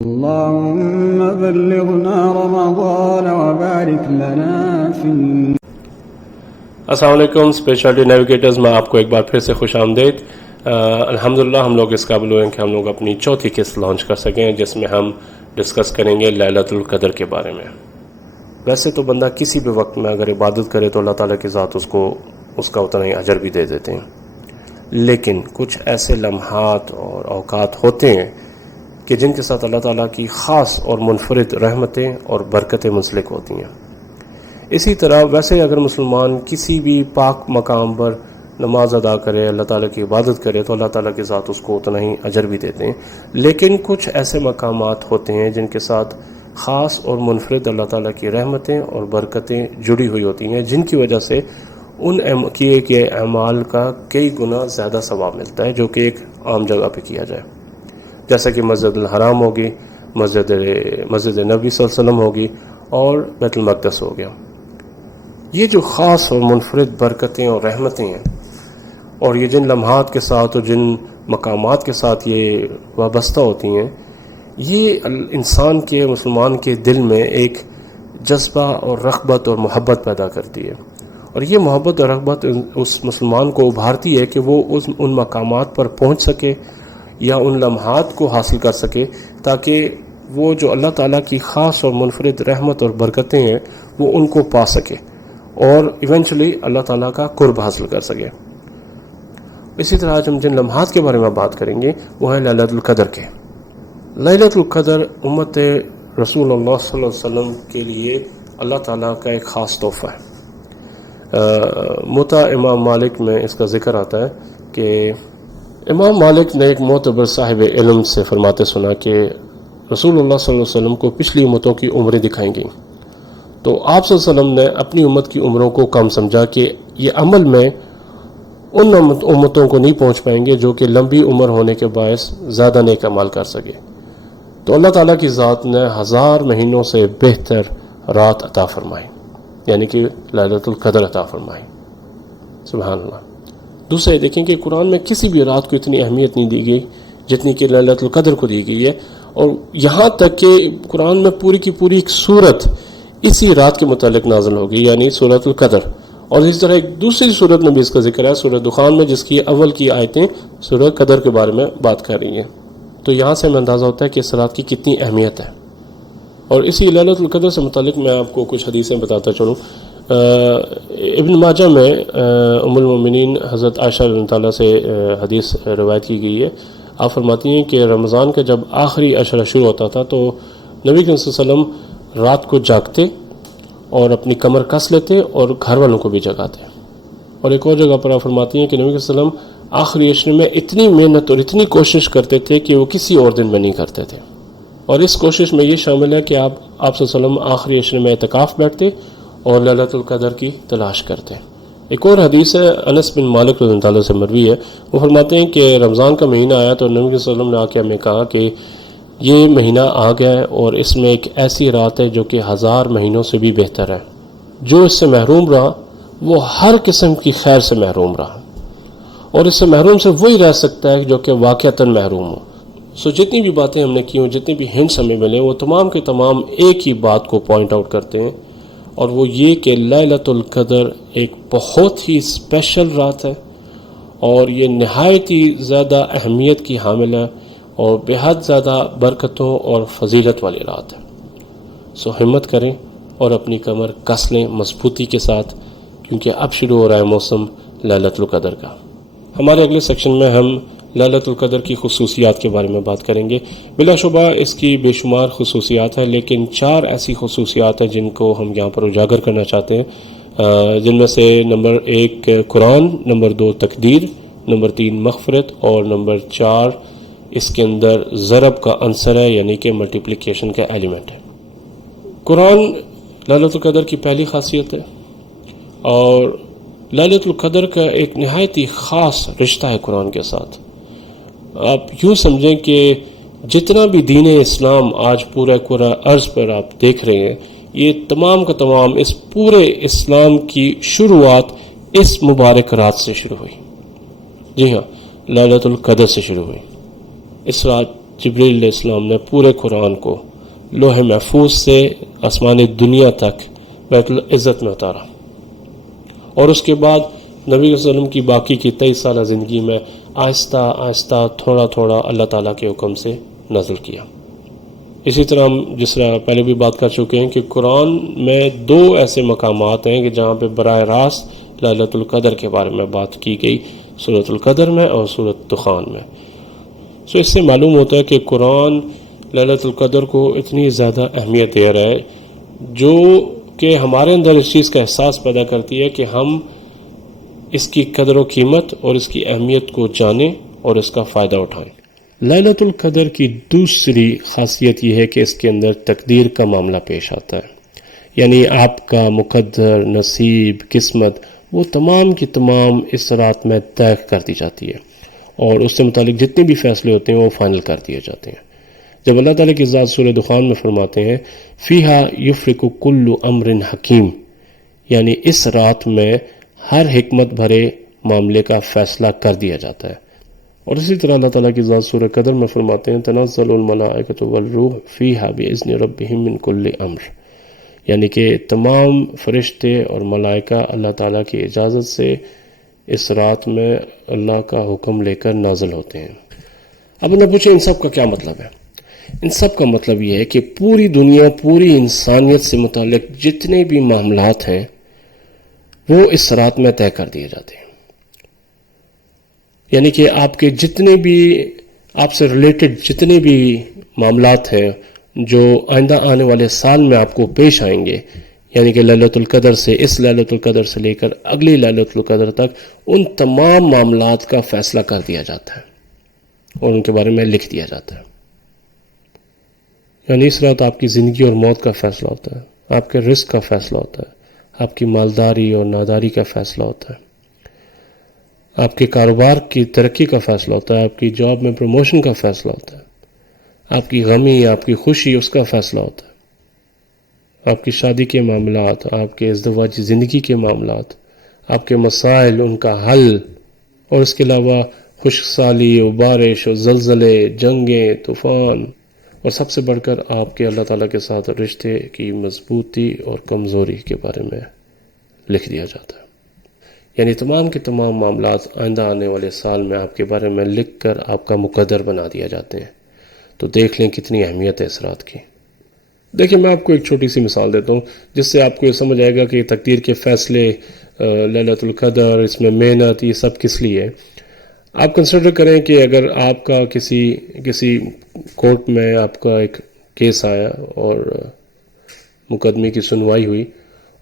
اللهم بلغنا رمضان وبارك لنا فيه. السلام علیکم اسپیشلٹی نیویگیٹرز میں آپ کو ایک بار پھر سے خوش آمدید. الحمدللہ ہم لوگ اس قابل ہوئے ہیں کہ ہم لوگ اپنی چوتھی قسط لانچ کر سکیں جس میں ہم ڈسکس کریں گے لیلۃ القدر کے بارے میں. ویسے تو بندہ کسی بھی وقت میں اگر عبادت کرے تو اللہ تعالیٰ کی ذات اس کا اتنا ہی اجر بھی دے دیتے ہیں، لیکن کچھ ایسے لمحات اور اوقات ہوتے ہیں کہ جن کے ساتھ اللہ تعالیٰ کی خاص اور منفرد رحمتیں اور برکتیں منسلک ہوتی ہیں. اسی طرح ویسے اگر مسلمان کسی بھی پاک مقام پر نماز ادا کرے، اللہ تعالیٰ کی عبادت کرے تو اللہ تعالیٰ کے ساتھ اس کو اتنا ہی اجر بھی دیتے ہیں، لیکن کچھ ایسے مقامات ہوتے ہیں جن کے ساتھ خاص اور منفرد اللہ تعالیٰ کی رحمتیں اور برکتیں جڑی ہوئی ہوتی ہیں، جن کی وجہ سے ان کیے گئے اعمال کا کئی گنا زیادہ ثواب ملتا ہے جو کہ ایک عام جگہ پہ کیا جائے، جیسا کہ مسجد الحرام ہوگی، مسجد نبی صلی اللہ علیہ وسلم ہوگی اور بیت المقدس ہو گیا. یہ جو خاص اور منفرد برکتیں اور رحمتیں ہیں اور یہ جن لمحات کے ساتھ اور جن مقامات کے ساتھ یہ وابستہ ہوتی ہیں، یہ انسان کے مسلمان کے دل میں ایک جذبہ اور رغبت اور محبت پیدا کرتی ہے، اور یہ محبت اور رغبت اس مسلمان کو ابھارتی ہے کہ وہ ان مقامات پر پہنچ سکے یا ان لمحات کو حاصل کر سکے تاکہ وہ جو اللہ تعالیٰ کی خاص اور منفرد رحمت اور برکتیں ہیں وہ ان کو پا سکے اور ایونچولی اللہ تعالیٰ کا قرب حاصل کر سکے. اسی طرح آج ہم جن لمحات کے بارے میں بات کریں گے وہ ہیں لیلۃ القدر کے. لیلۃ القدر امت رسول اللہ صلی اللہ علیہ وسلم کے لیے اللہ تعالیٰ کا ایک خاص تحفہ ہے. موطا امام مالک میں اس کا ذکر آتا ہے کہ امام مالک نے ایک معتبر صاحب علم سے فرماتے سنا کہ رسول اللہ صلی اللہ علیہ وسلم کو پچھلی امتوں کی عمریں دکھائیں گئیں تو آپ صلی اللہ علیہ وسلم نے اپنی امت کی عمروں کو کم سمجھا کہ یہ عمل میں ان امتوں کو نہیں پہنچ پائیں گے جو کہ لمبی عمر ہونے کے باعث زیادہ نیک اعمال کر سکے. تو اللہ تعالیٰ کی ذات نے 1000 مہینوں سے بہتر رات عطا فرمائی، یعنی کہ لیلۃ القدر عطا فرمائی. سبحان اللہ. دوسرا یہ دیکھیں کہ قرآن میں کسی بھی رات کو اتنی اہمیت نہیں دی گئی جتنی کہ لیلۃ القدر کو دی گئی ہے، اور یہاں تک کہ قرآن میں پوری کی پوری ایک سورت اسی رات کے متعلق نازل ہوگی، یعنی سورۃ القدر. اور اس طرح ایک دوسری سورت میں بھی اس کا ذکر ہے، سورۃ دخان میں، جس کی اول کی آیتیں سورۃ قدر کے بارے میں بات کر رہی ہیں. تو یہاں سے ہمیں اندازہ ہوتا ہے کہ اس رات کی کتنی اہمیت ہے. اور اسی لیلۃ القدر سے متعلق میں آپ کو کچھ حدیثیں بتاتا چلوں. ابن ماجہ میں ام المومنین حضرت عائشہ رضی اللہ عنہا سے حدیث روایت کی گئی ہے. آپ فرماتی ہیں کہ رمضان کا جب آخری عشرہ شروع ہوتا تھا تو نبی کریم صلی اللہ علیہ وسلم رات کو جاگتے اور اپنی کمر کس لیتے اور گھر والوں کو بھی جگاتے. اور ایک اور جگہ پر آپ فرماتی ہیں کہ نبی صلی اللہ علیہ وسلم آخری عشرے میں اتنی محنت اور اتنی کوشش کرتے تھے کہ وہ کسی اور دن میں نہیں کرتے تھے. اور اس کوشش میں یہ شامل ہے کہ آپ صلی اللہ علیہ وسلم آخری عشرے میں اعتکاف بیٹھتے اور لیلۃ القدر کی تلاش کرتے. ایک اور حدیث ہے انس بن مالک رضی اللہ عنہ سے مروی ہے. وہ فرماتے ہیں کہ رمضان کا مہینہ آیا تو نبی صلی اللہ علیہ وسلم نے آ کے ہمیں کہا کہ یہ مہینہ آ گیا ہے اور اس میں ایک ایسی رات ہے جو کہ 1000 مہینوں سے بھی بہتر ہے. جو اس سے محروم رہا وہ ہر قسم کی خیر سے محروم رہا، اور اس سے محروم سے وہی رہ سکتا ہے جو کہ واقعتاً محروم ہو. جتنی بھی باتیں ہم نے کی ہوں، جتنی بھی ہنٹس ہمیں ملے، وہ تمام کے تمام ایک ہی بات کو پوائنٹ آؤٹ کرتے ہیں، اور وہ یہ کہ لیلۃ القدر ایک بہت ہی اسپیشل رات ہے اور یہ نہایت ہی زیادہ اہمیت کی حامل ہے اور بہت زیادہ برکتوں اور فضیلت والی رات ہے. ہمت کریں اور اپنی کمر کس لیں مضبوطی کے ساتھ، کیونکہ اب شروع ہو رہا ہے موسم لیلۃ القدر کا. ہمارے اگلے سیکشن میں ہم لیلۃ القدر کی خصوصیات کے بارے میں بات کریں گے. بلا شبہ اس کی بے شمار خصوصیات ہیں، لیکن 4 ایسی خصوصیات ہیں جن کو ہم یہاں پر اجاگر کرنا چاہتے ہیں، جن میں سے نمبر 1 قرآن، نمبر 2 تقدیر، نمبر 3 مغفرت، اور نمبر 4 اس کے اندر ضرب کا عنصر ہے، یعنی کہ ملٹیپلیکیشن کا ایلیمنٹ ہے. قرآن لیلۃ القدر کی پہلی خاصیت ہے، اور لیلۃ القدر کا ایک نہایت ہی خاص رشتہ ہے قرآن کے ساتھ. آپ یوں سمجھیں کہ جتنا بھی دین اسلام آج پورا عرض پر آپ دیکھ رہے ہیں، یہ تمام کا تمام اس پورے اسلام کی شروعات اس مبارک رات سے شروع ہوئی. جی ہاں، لیلۃ القدر سے شروع ہوئی. اس رات جبریل علیہ السلام نے پورے قرآن کو لوح محفوظ سے آسمان دنیا تک بیت العزت میں اتارا، اور اس کے بعد نبی صلی اللہ علیہ وسلم کی باقی کی 23 سالہ زندگی میں آہستہ آہستہ تھوڑا تھوڑا اللہ تعالیٰ کے حکم سے نازل کیا۔ اسی طرح ہم جس طرح پہلے بھی بات کر چکے ہیں کہ قرآن میں 2 ایسے مقامات ہیں کہ جہاں پہ براہ راست لیلۃ القدر کے بارے میں بات کی گئی، سورۃ القدر میں اور سورۃ دخان میں۔ اس سے معلوم ہوتا ہے کہ قرآن لیلۃ القدر کو اتنی زیادہ اہمیت دے رہا ہے، جو کہ ہمارے اندر اس چیز کا احساس پیدا کرتی ہے کہ ہم اس کی قدر و قیمت اور اس کی اہمیت کو جانیں اور اس کا فائدہ اٹھائیں۔ لیلۃ القدر کی دوسری خاصیت یہ ہے کہ اس کے اندر تقدیر کا معاملہ پیش آتا ہے، یعنی آپ کا مقدر، نصیب، قسمت وہ تمام کی تمام اس رات میں طے کر دی جاتی ہے، اور اس سے متعلق جتنے بھی فیصلے ہوتے ہیں وہ فائنل کر دیے جاتے ہیں۔ جب اللہ تعالیٰ کی ذات سورہ دخان میں فرماتے ہیں فیہا یفرق کل امر حکیم، یعنی اس رات میں ہر حکمت بھرے معاملے کا فیصلہ کر دیا جاتا ہے۔ اور اسی طرح اللہ تعالیٰ کی ذات سورہ قدر میں فرماتے ہیں تنزل الملائکۃ والروح فیہا باذن ربہم من کل امر، یعنی کہ تمام فرشتے اور ملائکہ اللہ تعالیٰ کی اجازت سے اس رات میں اللہ کا حکم لے کر نازل ہوتے ہیں۔ اب انہیں پوچھیں ان سب کا کیا مطلب ہے؟ ان سب کا مطلب یہ ہے کہ پوری دنیا، پوری انسانیت سے متعلق جتنے بھی معاملات ہیں وہ اس رات میں طے کر دیے جاتے ہیں، یعنی کہ آپ کے جتنے بھی آپ سے ریلیٹڈ جتنے بھی معاملات ہیں جو آئندہ آنے والے سال میں آپ کو پیش آئیں گے، یعنی کہ لیلۃ القدر سے، اس لیلۃ القدر سے لے کر اگلی لیلۃ القدر تک، ان تمام معاملات کا فیصلہ کر دیا جاتا ہے اور ان کے بارے میں لکھ دیا جاتا ہے۔ یعنی اس رات آپ کی زندگی اور موت کا فیصلہ ہوتا ہے، آپ کے رزق کا فیصلہ ہوتا ہے، آپ کی مالداری اور ناداری کا فیصلہ ہوتا ہے، آپ کے کاروبار کی ترقی کا فیصلہ ہوتا ہے، آپ کی جاب میں پروموشن کا فیصلہ ہوتا ہے، آپ کی غمی، آپ کی خوشی، اس کا فیصلہ ہوتا ہے، آپ کی شادی کے معاملات، آپ کے ازدواجی زندگی کے معاملات، آپ کے مسائل، ان کا حل، اور اس کے علاوہ خشک سالی اور بارش اور زلزلے، جنگیں، طوفان، اور سب سے بڑھ کر آپ کے اللہ تعالیٰ کے ساتھ رشتے کی مضبوطی اور کمزوری کے بارے میں لکھ دیا جاتا ہے۔ یعنی تمام کے تمام معاملات آئندہ آنے والے سال میں آپ کے بارے میں لکھ کر آپ کا مقدر بنا دیا جاتے ہیں۔ تو دیکھ لیں کتنی اہمیت ہے اس رات کی۔ دیکھیں میں آپ کو ایک چھوٹی سی مثال دیتا ہوں جس سے آپ کو یہ سمجھ آئے گا کہ تقدیر کے فیصلے، لیلۃ القدر، اس میں محنت، یہ سب کس لیے ہے۔ آپ کنسیڈر کریں کہ اگر آپ کا کسی کورٹ میں آپ کا ایک کیس آیا اور مقدمے کی سنوائی ہوئی،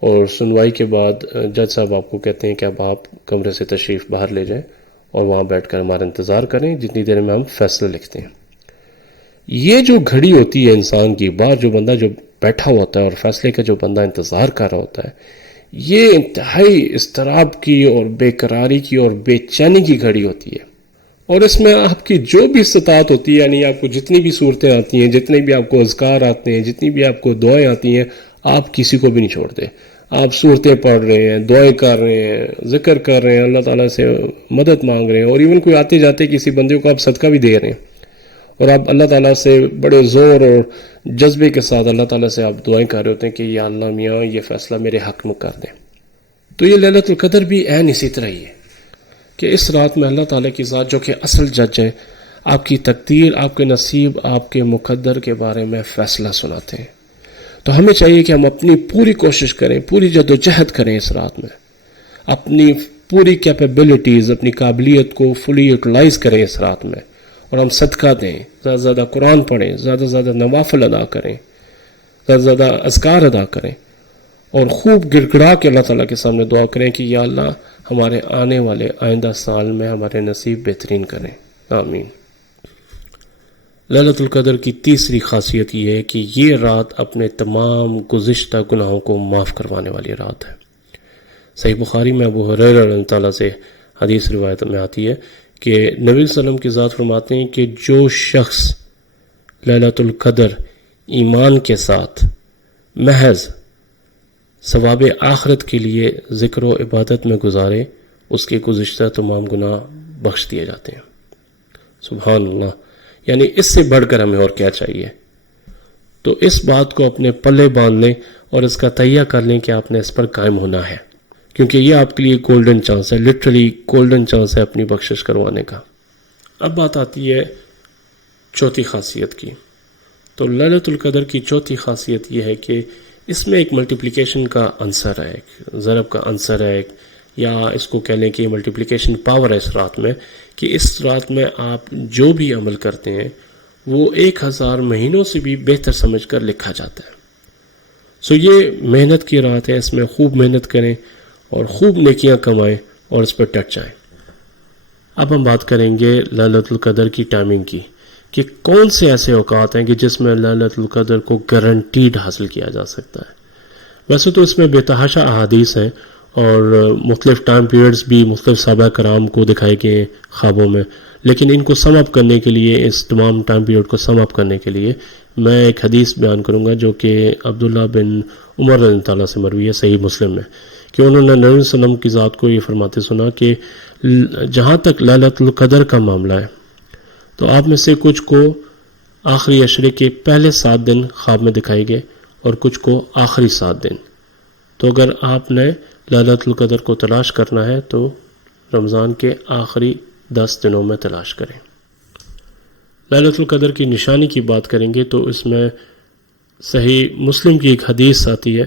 اور سنوائی کے بعد جج صاحب آپ کو کہتے ہیں کہ اب آپ کمرے سے تشریف باہر لے جائیں اور وہاں بیٹھ کر ہمارا انتظار کریں جتنی دیر میں ہم فیصلے لکھتے ہیں۔ یہ جو گھڑی ہوتی ہے انسان کی، باہر جو بندہ جو بیٹھا ہوتا ہے اور فیصلے کا جو بندہ انتظار کر رہا ہوتا ہے، یہ انتہائی اضطراب کی اور بے قراری کی اور بے چینی کی گھڑی ہوتی ہے، اور اس میں آپ کی جو بھی استطاعت ہوتی ہے، یعنی آپ کو جتنی بھی صورتیں آتی ہیں، جتنے بھی آپ کو اذکار آتے ہیں، جتنی بھی آپ کو دعائیں آتی ہیں، آپ کسی کو بھی نہیں چھوڑتے۔ آپ صورتیں پڑھ رہے ہیں، دعائیں کر رہے ہیں، ذکر کر رہے ہیں، اللہ تعالیٰ سے مدد مانگ رہے ہیں، اور ایون کوئی آتے جاتے کسی بندے کو آپ صدقہ بھی دے رہے ہیں، اور آپ اللہ تعالیٰ سے بڑے زور اور جذبے کے ساتھ اللہ تعالیٰ سے آپ دعائیں کر رہے ہوتے ہیں کہ یا اللہ میاں یہ فیصلہ میرے حق میں کر دیں۔ تو یہ لیلۃ القدر بھی عین اسی طرح ہی ہے کہ اس رات میں اللہ تعالیٰ کی ذات جو کہ اصل جج ہے، آپ کی تقدیر، آپ کے نصیب، آپ کے مقدر کے بارے میں فیصلہ سناتے ہیں۔ تو ہمیں چاہیے کہ ہم اپنی پوری کوشش کریں، پوری جدوجہد کریں اس رات میں، اپنی پوری کیپیبلٹیز، اپنی قابلیت کو فلی یوٹیلائز کریں اس رات میں، اور ہم صدقہ دیں، زیادہ سے زیادہ قرآن پڑھیں، زیادہ سے زیادہ نوافل ادا کریں، زیادہ سے زیادہ اذکار ادا کریں، اور خوب گڑ گڑا کے اللہ تعالیٰ کے سامنے دعا کریں کہ یا اللہ ہمارے آنے والے آئندہ سال میں ہمارے نصیب بہترین کریں، آمین۔ لیلۃ القدر کی تیسری خاصیت یہ ہے کہ یہ رات اپنے تمام گزشتہ گناہوں کو معاف کروانے والی رات ہے۔ صحیح بخاری میں ابو ہریرہ رضی اللہ عنہ سے حدیث روایت میں آتی ہے کہ نبی صلی اللہ علیہ وسلم کی ذات فرماتے ہیں کہ جو شخص لیلۃ القدر ایمان کے ساتھ محض ثواب آخرت کے لیے ذکر و عبادت میں گزارے، اس کے گزشتہ تمام گناہ بخش دیے جاتے ہیں۔ سبحان اللہ، یعنی اس سے بڑھ کر ہمیں اور کیا چاہیے. تو اس بات کو اپنے پلے باندھ لیں اور اس کا تہیہ کر لیں کہ آپ نے اس پر قائم ہونا ہے، کیونکہ یہ آپ کے لیے گولڈن چانس ہے، لٹرلی گولڈن چانس ہے اپنی بخشش کروانے کا. اب بات آتی ہے چوتھی خاصیت کی. تو لیلۃ القدر کی چوتھی خاصیت یہ ہے کہ اس میں ایک ملٹیپلیکیشن کا عنصر ہے، ایک ضرب کا عنصر ہے، یا اس کو کہہ لیں کہ ملٹیپلیکیشن پاور ہے اس رات میں، کہ اس رات میں آپ جو بھی عمل کرتے ہیں وہ 1000 مہینوں سے بھی بہتر سمجھ کر لکھا جاتا ہے. سو یہ محنت کی رات ہے، اس میں خوب محنت کریں اور خوب نیکیاں کمائیں اور اس پر ڈٹ جائیں. اب ہم بات کریں گے لیلۃ القدر کی ٹائمنگ کی، کہ کون سے ایسے اوقات ہیں کہ جس میں لیلۃ القدر کو گارنٹیڈ حاصل کیا جا سکتا ہے. ویسے تو اس میں بے تحاشا احادیث ہیں اور مختلف ٹائم پیریڈز بھی مختلف صحابہ کرام کو دکھائے گئے خوابوں میں، لیکن ان کو سم اپ کرنے کے لیے، اس تمام ٹائم پیریڈ کو سم اپ کرنے کے لیے میں ایک حدیث بیان کروں گا جو کہ عبداللہ بن عمر رضی اللہ عنہ سے مروی ہے صحیح مسلم میں، کہ انہوں نے نبی صلی اللہ علیہ وسلم کی ذات کو یہ فرماتے سنا کہ جہاں تک لیلۃ القدر کا معاملہ ہے تو آپ میں سے کچھ کو آخری عشرے کے پہلے 7 دن خواب میں دکھائی گئے اور کچھ کو آخری 7 دن. تو اگر آپ نے لیلۃ القدر کو تلاش کرنا ہے تو رمضان کے آخری 10 دنوں میں تلاش کریں. لیلۃ القدر کی نشانی کی بات کریں گے تو اس میں صحیح مسلم کی ایک حدیث آتی ہے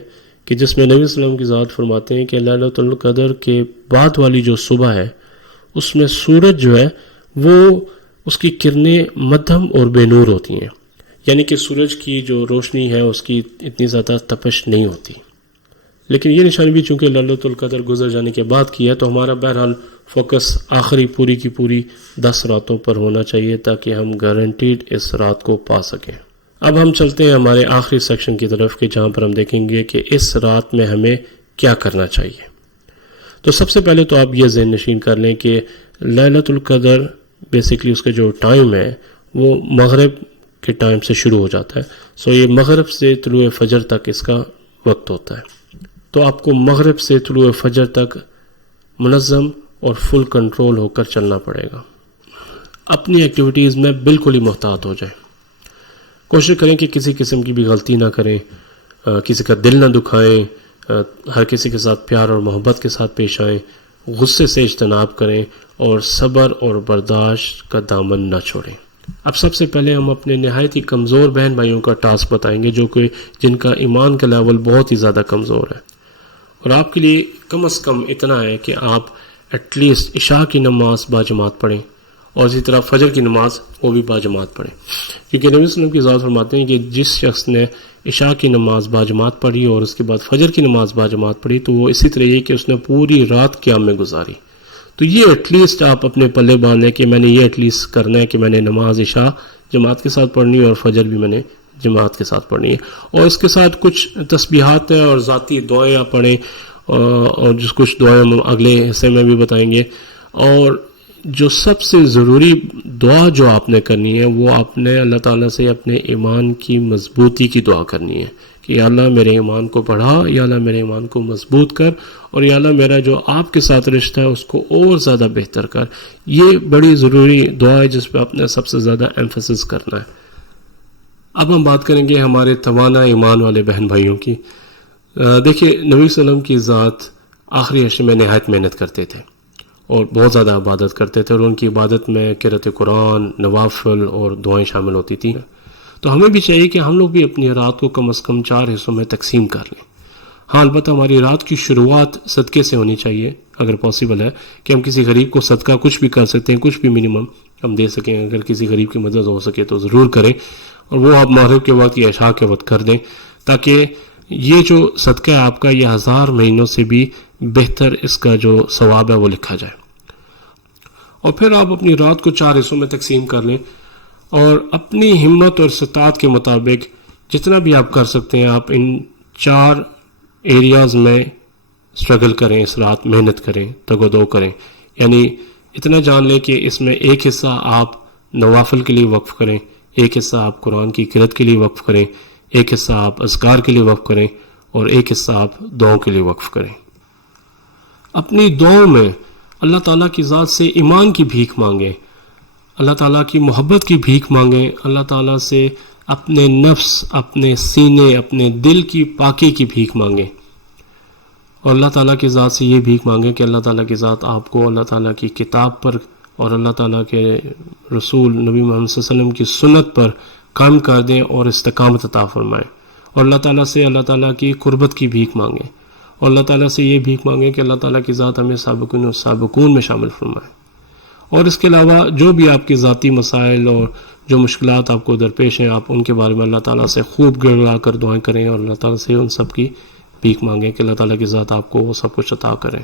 کہ جس میں نبی صلی اللہ علیہ وسلم کی ذات فرماتے ہیں کہ لیلۃ القدر کے بعد والی جو صبح ہے اس میں سورج جو ہے وہ اس کی کرنیں مدھم اور بے نور ہوتی ہیں، یعنی کہ سورج کی جو روشنی ہے اس کی اتنی زیادہ تپش نہیں ہوتی. لیکن یہ نشانی بھی چونکہ لیلۃ القدر گزر جانے کے بعد کی ہے تو ہمارا بہرحال فوکس آخری پوری کی پوری 10 راتوں پر ہونا چاہیے تاکہ ہم گارنٹیڈ اس رات کو پا سکیں. اب ہم چلتے ہیں ہمارے آخری سیکشن کی طرف کہ جہاں پر ہم دیکھیں گے کہ اس رات میں ہمیں کیا کرنا چاہیے. تو سب سے پہلے تو آپ یہ ذہن نشین کر لیں کہ لیلۃ القدر بیسیکلی اس کا جو ٹائم ہے وہ مغرب کے ٹائم سے شروع ہو جاتا ہے. سو یہ مغرب سے طلوع فجر تک اس کا وقت ہوتا ہے. تو آپ کو مغرب سے طلوع فجر تک منظم اور فل کنٹرول ہو کر چلنا پڑے گا. اپنی ایکٹیویٹیز میں بالکل ہی محتاط ہو جائیں. کوشش کریں کہ کسی قسم کی بھی غلطی نہ کریں، کسی کا دل نہ دکھائیں، ہر کسی کے ساتھ پیار اور محبت کے ساتھ پیش آئیں، غصے سے اجتناب کریں اور صبر اور برداشت کا دامن نہ چھوڑیں. اب سب سے پہلے ہم اپنے نہایت ہی کمزور بہن بھائیوں کا ٹاسک بتائیں گے جو کہ جن کا ایمان کا لیول بہت ہی زیادہ کمزور ہے. اور آپ کے لیے کم از کم اتنا ہے کہ آپ ایٹ لیسٹ عشاء کی نماز باجماعت پڑھیں اور اسی طرح فجر کی نماز وہ بھی باجماعت پڑھیں، کیونکہ نبی صلی اللہ علیہ وسلم کی ذات فرماتے ہیں کہ جس شخص نے عشاء کی نماز باجماعت پڑھی اور اس کے بعد فجر کی نماز باجماعت پڑھی تو وہ اسی طرح یہ کہ اس نے پوری رات قیام میں گزاری. تو یہ ایٹ لیسٹ آپ اپنے پلے باندھیں کہ میں نے یہ ایٹ لیسٹ کرنا ہے کہ میں نے نماز عشاء جماعت کے ساتھ پڑھنی ہے اور فجر بھی میں نے جماعت کے ساتھ پڑھنی ہے، اور اس کے ساتھ کچھ تسبیحات ہیں اور ذاتی دعائیں آپ پڑھیں اور جس کچھ دعائیں ہم اگلے حصے میں بھی بتائیں گے. اور جو سب سے ضروری دعا جو آپ نے کرنی ہے وہ آپ نے اللہ تعالیٰ سے اپنے ایمان کی مضبوطی کی دعا کرنی ہے کہ یا اللہ میرے ایمان کو بڑھا، یا اللہ میرے ایمان کو مضبوط کر، اور یا اللہ میرا جو آپ کے ساتھ رشتہ ہے اس کو اور زیادہ بہتر کر. یہ بڑی ضروری دعا ہے جس پہ آپ نے سب سے زیادہ ایمفیسس کرنا ہے. اب ہم بات کریں گے ہمارے توانا ایمان والے بہن بھائیوں کی. دیکھیے نبی صلی اللہ علیہ وسلم کی ذات آخری عشرے میں نہایت محنت کرتے تھے اور بہت زیادہ عبادت کرتے تھے، اور ان کی عبادت میں قرأت قرآن، نوافل اور دعائیں شامل ہوتی تھیں. تو ہمیں بھی چاہیے کہ ہم لوگ بھی اپنی رات کو کم از کم 4 حصوں میں تقسیم کر لیں. ہاں البتہ ہماری رات کی شروعات صدقے سے ہونی چاہیے، اگر پاسبل ہے کہ ہم کسی غریب کو صدقہ کچھ بھی کر سکتے ہیں، کچھ بھی منیمم ہم دے سکیں. اگر کسی غریب کی مدد ہو سکے تو ضرور کریں، اور وہ آپ مغرب کے وقت یا عشاء کے وقت کر دیں تاکہ یہ جو صدقہ ہے آپ کا یہ 1000 مہینوں سے بھی بہتر اس کا جو ثواب ہے وہ لکھا جائے. اور پھر آپ اپنی رات کو 4 حصوں میں تقسیم کر لیں اور اپنی ہمت اور استطاعت کے مطابق جتنا بھی آپ کر سکتے ہیں آپ ان 4 ایریاز میں اسٹرگل کریں، اس رات محنت کریں، تگ و دو کریں. یعنی اتنا جان لیں کہ اس میں ایک حصہ آپ نوافل کے لیے وقف کریں، ایک حصہ آپ قرآن کی قرأت کے لیے وقف کریں، ایک حصہ آپ اذکار کے لیے وقف کریں اور ایک حصہ آپ دعاؤں کے لیے وقف کریں. اپنی دعاؤں میں اللہ تعالیٰ کی ذات سے ایمان کی بھیک مانگیں. اللہ تعالیٰ کی محبت کی بھیک مانگیں، اللہ تعالیٰ سے اپنے نفس، اپنے سینے، اپنے دل کی پاکی کی بھیک مانگیں، اور اللہ تعالیٰ کی ذات سے یہ بھیک مانگیں کہ اللہ تعالیٰ کی ذات آپ کو اللہ تعالیٰ کی کتاب پر اور اللہ تعالیٰ کے رسول نبی محمد صلی اللہ علیہ وسلم کی سنت پر قائم کر دیں اور استقامت عطا فرمائیں، اور اللہ تعالیٰ سے اللہ تعالیٰ کی قربت کی بھیک مانگیں، اور اللہ تعالیٰ سے یہ بھیک مانگیں کہ اللہ تعالیٰ کی ذات ہمیں سابقین و سابقون میں شامل فرمائے۔ اور اس کے علاوہ جو بھی آپ کے ذاتی مسائل اور جو مشکلات آپ کو درپیش ہیں، آپ ان کے بارے میں اللہ تعالیٰ سے خوب گڑ گڑا کر دعائیں کریں اور اللہ تعالیٰ سے ان سب کی بھیک مانگیں کہ اللہ تعالیٰ کی ذات آپ کو وہ سب کچھ عطا کریں۔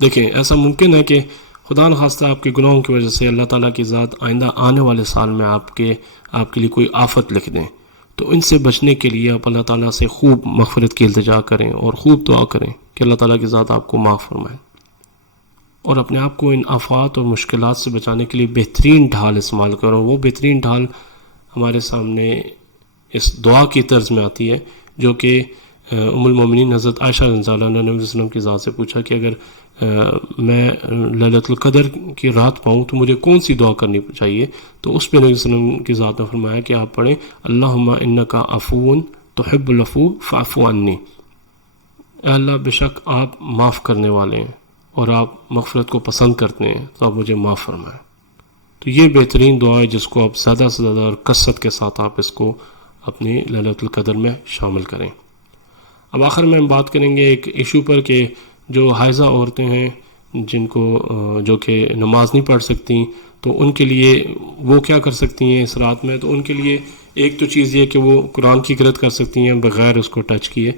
دیکھیں، ایسا ممکن ہے کہ خدا نخواستہ آپ کے گناہوں کی وجہ سے اللہ تعالیٰ کی ذات آئندہ آنے والے سال میں آپ کے لیے کوئی آفت لکھ دیں، تو ان سے بچنے کے لیے آپ اللہ تعالیٰ سے خوب مغفرت کی التجا کریں اور خوب دعا کریں کہ اللہ تعالیٰ کی ذات آپ کو معاف فرمائے، اور اپنے آپ کو ان آفات اور مشکلات سے بچانے کے لیے بہترین ڈھال استعمال کرو۔ وہ بہترین ڈھال ہمارے سامنے اس دعا کی طرز میں آتی ہے جو کہ ام المومنین حضرت عائشہ رضی اللہ عنہا نے نبی صلی اللہ علیہ وسلم کی ذات سے پوچھا کہ اگر میں لیلۃ القدر کی رات پاؤں تو مجھے کون سی دعا کرنی چاہیے، تو اس پہ نبی صلی اللہ علیہ وسلم کی ذات نے فرمایا کہ آپ پڑھیں اللہم انک عفو تحب العفو فاعف عنی، اے اللہ بے شک آپ معاف کرنے والے ہیں اور آپ مغفرت کو پسند کرتے ہیں، تو آپ مجھے معاف فرمائیں۔ تو یہ بہترین دعا ہے جس کو آپ زیادہ سے زیادہ اور کثرت کے ساتھ آپ اس کو اپنی لیلۃ القدر میں شامل کریں۔ اب آخر میں ہم بات کریں گے ایک ایشو پر کہ جو حائضہ عورتیں ہیں جن کو جو کہ نماز نہیں پڑھ سکتی، تو ان کے لیے وہ کیا کر سکتی ہیں اس رات میں؟ تو ان کے لیے ایک تو چیز یہ کہ وہ قرآن کی قرأت کر سکتی ہیں بغیر اس کو ٹچ کیے،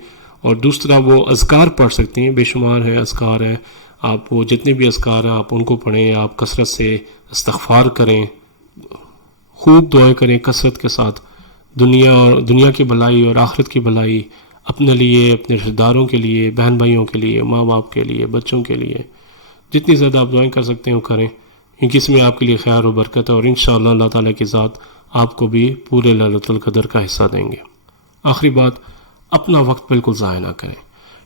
اور دوسرا وہ اذکار پڑھ سکتی ہیں، بے شمار ہیں اذکار ہیں، آپ وہ جتنے بھی اذکار ہیں آپ ان کو پڑھیں، آپ کثرت سے استغفار کریں، خوب دعائیں کریں کثرت کے ساتھ، دنیا کی بھلائی اور آخرت کی بھلائی، اپنے لیے، اپنے رشتہ داروں کے لیے، بہن بھائیوں کے لیے، ماں باپ کے لیے، بچوں کے لیے، جتنی زیادہ آپ دعائیں کر سکتے ہیں وہ کریں، کیونکہ اس میں آپ کے لیے خیر و برکت ہے، اور انشاءاللہ اللہ تعالیٰ کی ذات آپ کو بھی پورے لیلۃ القدر کا حصہ دیں گے۔ آخری بات، اپنا وقت بالکل ضائع نہ کریں،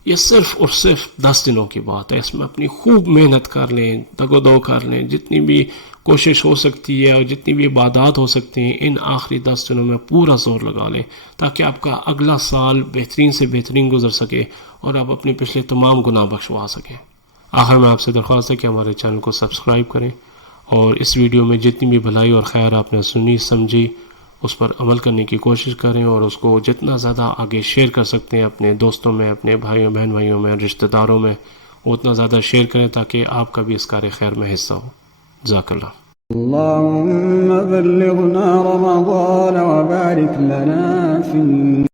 یہ صرف اور صرف 10 دنوں کی بات ہے، اس میں اپنی خوب محنت کر لیں، دگ و دو کر لیں، جتنی بھی کوشش ہو سکتی ہے اور جتنی بھی عبادات ہو سکتی ہیں ان آخری 10 دنوں میں پورا زور لگا لیں، تاکہ آپ کا اگلا سال بہترین سے بہترین گزر سکے اور آپ اپنے پچھلے تمام گناہ بخشوا سکیں۔ آخر میں آپ سے درخواست ہے کہ ہمارے چینل کو سبسکرائب کریں، اور اس ویڈیو میں جتنی بھی بھلائی اور خیر آپ نے سنی سمجھی اس پر عمل کرنے کی کوشش کریں، اور اس کو جتنا زیادہ آگے شیئر کر سکتے ہیں اپنے دوستوں میں، اپنے بھائیوں بہن بھائیوں میں، رشتہ داروں میں، اتنا زیادہ شیئر کریں تاکہ آپ کا بھی اس کار خیر میں حصہ ہو۔ جزاک اللہ۔ اللهم بلغنا رمضان وبارك لنا فيه